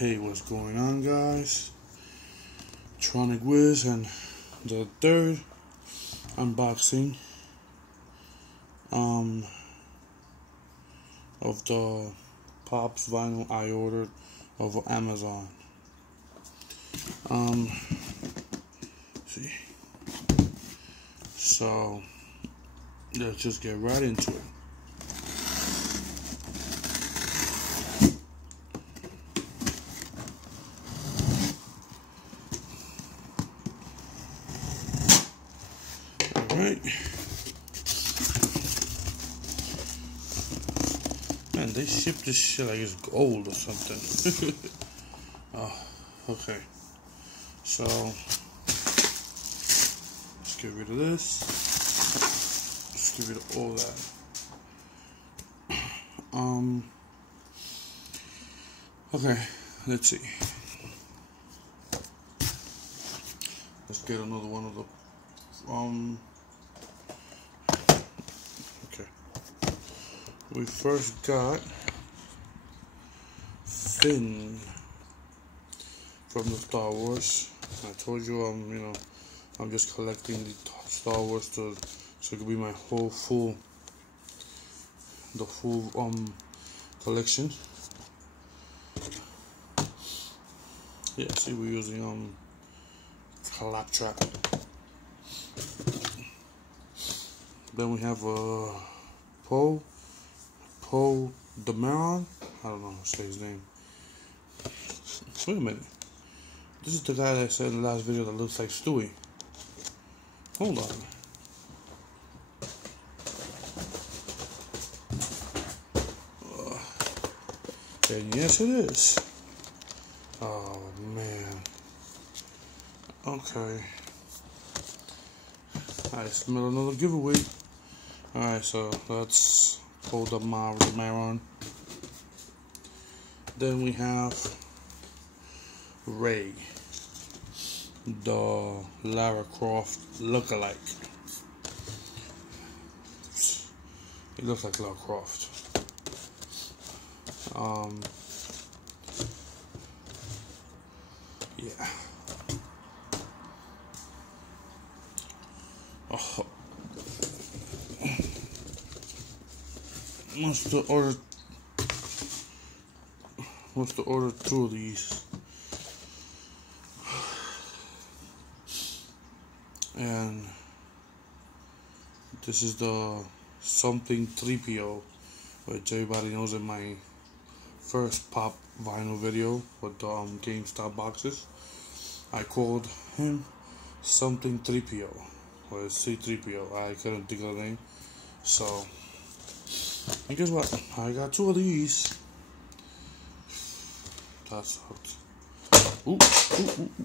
Hey, what's going on, guys? Tronic Wiz, and the third unboxing of the Pops vinyl I ordered over Amazon. See, so let's just get right into it. Alright. Man, they ship this shit like it's gold or something. Oh, okay. So, let's get rid of this. Let's get rid of all that. Okay, let's see. Let's get another one of the okay. We first got Finn from the Star Wars. I told you, I'm just collecting the Star Wars so it could be my full collection. Yeah, see, we're using claptrap. Then we have Poe Dameron. I don't know how to say his name. Wait a minute. This is the guy that I said in the last video that looks like Stewie. Hold on. And yes, it is. Oh, man. Okay. I smell another giveaway. Alright, so let's hold up my Maron. Then we have Ray, the Lara Croft lookalike. He looks like Lara Croft. Yeah. Oh. Must have ordered two of these. And this is the something 3PO, which everybody knows in my first Pop vinyl video with the GameStop boxes. I called him something 3PO. Or C3PO. I couldn't think of the name. So, and guess what? I got two of these. That sucks. Ooh,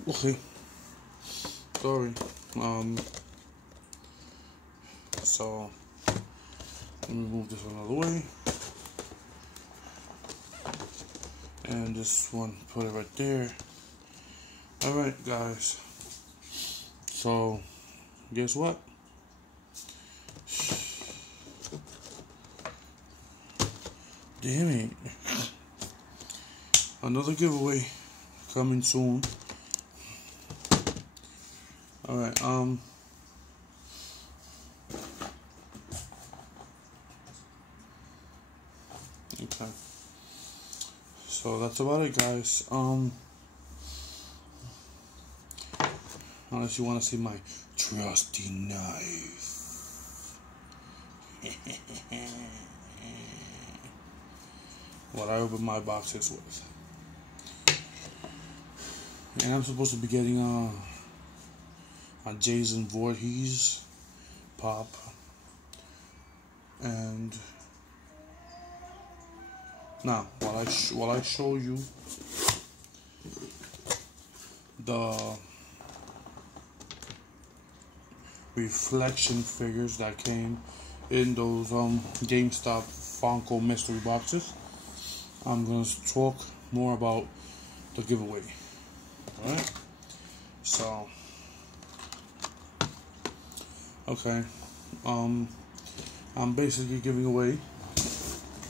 okay. Sorry. So, let me move this one out of the way. And this one, put it right there. Alright, guys. So, guess what? Damn it. Another giveaway coming soon. Alright, okay. So that's about it, guys. Unless you want to see my trusty knife. What I open my boxes with. And I'm supposed to be getting a Jason Voorhees Pop. And now, while I show you the reflection figures that came in those GameStop Funko mystery boxes, I'm gonna talk more about the giveaway. Alright? So, okay, I'm basically giving away,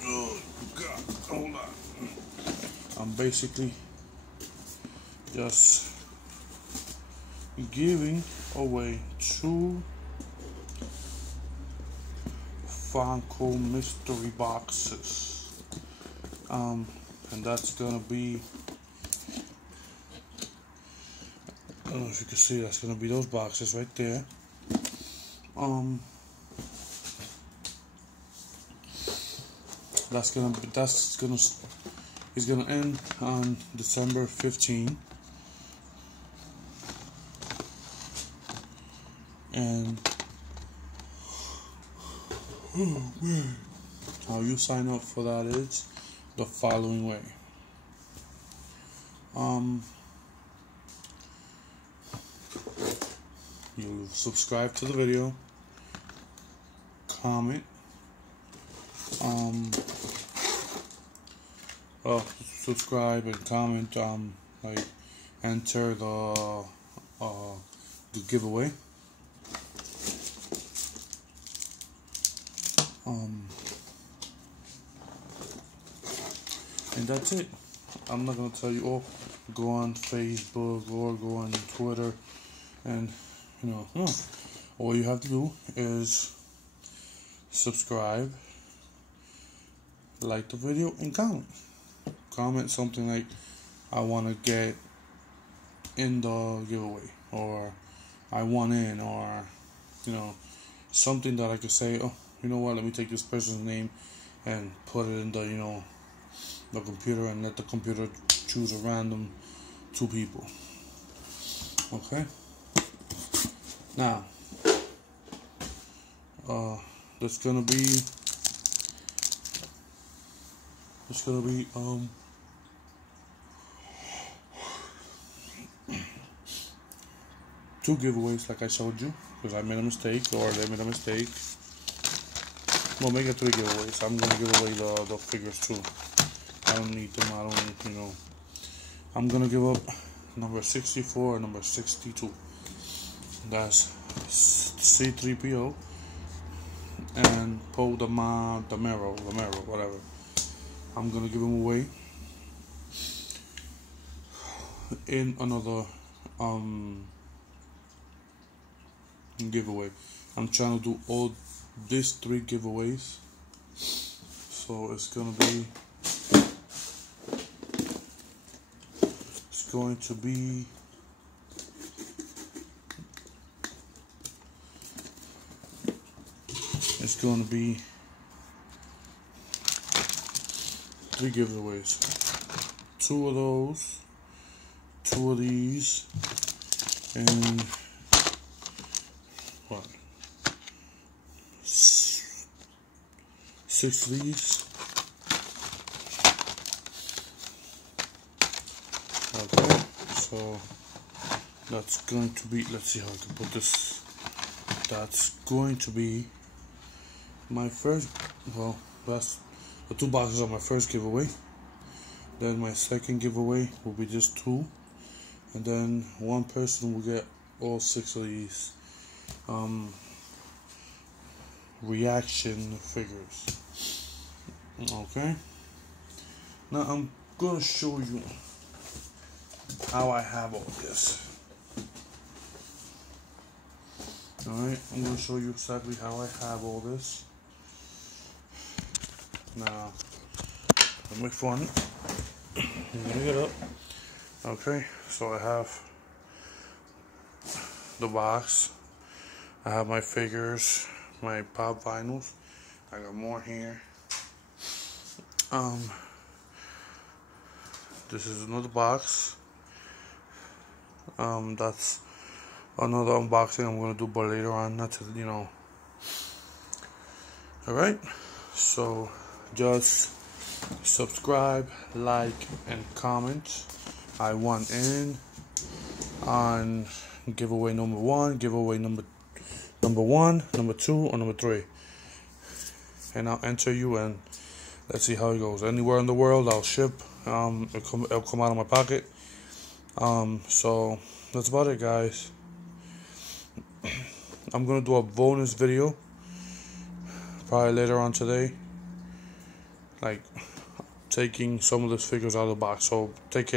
oh God, hold on, I'm basically just giving away 2 Funko mystery boxes. And that's gonna be, I don't know if you can see, that's gonna be those boxes right there. It's gonna end on December 15. And how you sign up for that is the following way. You subscribe to the video, comment, subscribe and comment, like enter the giveaway. And that's it. I'm not gonna tell you, oh, go on Facebook or go on Twitter, and no. All you have to do is subscribe, like the video, and comment. Comment something like, I want to get in the giveaway, or I want in, or something that I could say, oh, you know what, let me take this person's name and put it in the the computer, and let the computer choose a random 2 people. Okay. Now, there's gonna be 2 giveaways, like I showed you, because I made a mistake, or they made a mistake. Well, make it 3 giveaways. I'm gonna give away the figures too. I don't need them. I don't, I'm gonna give up number 64 and number 62. That's C3PO and Poe the Mero, whatever. I'm gonna give them away in another giveaway. I'm trying to do all these 3 giveaways, so it's going to be it's going to be 3 giveaways. 2 of those, 2 of these, and what? 6 of these. Okay, so that's going to be, let's see how I can put this. That's going to be my first, well, that's the 2 boxes are my first giveaway. Then my second giveaway will be just 2, and then 1 person will get all 6 of these reaction figures. Okay, now I'm gonna show you how I have all this. Alright, I'm gonna show you exactly how I have all this. Now, let me fun. Let me get up. Okay, so I have the box. I have my figures, my pop vinyls. I got more here. This is another box. That's another unboxing I'm gonna do, but later on, not to, Alright, so just subscribe, like, and comment. I want in on giveaway number 1, giveaway number 1, number 2, or number 3, and I'll enter you, and let's see how it goes. Anywhere in the world, I'll ship. It'll come out of my pocket. So that's about it, guys. I'm gonna do a bonus video probably later on today, like taking some of those figures out of the box. So take care.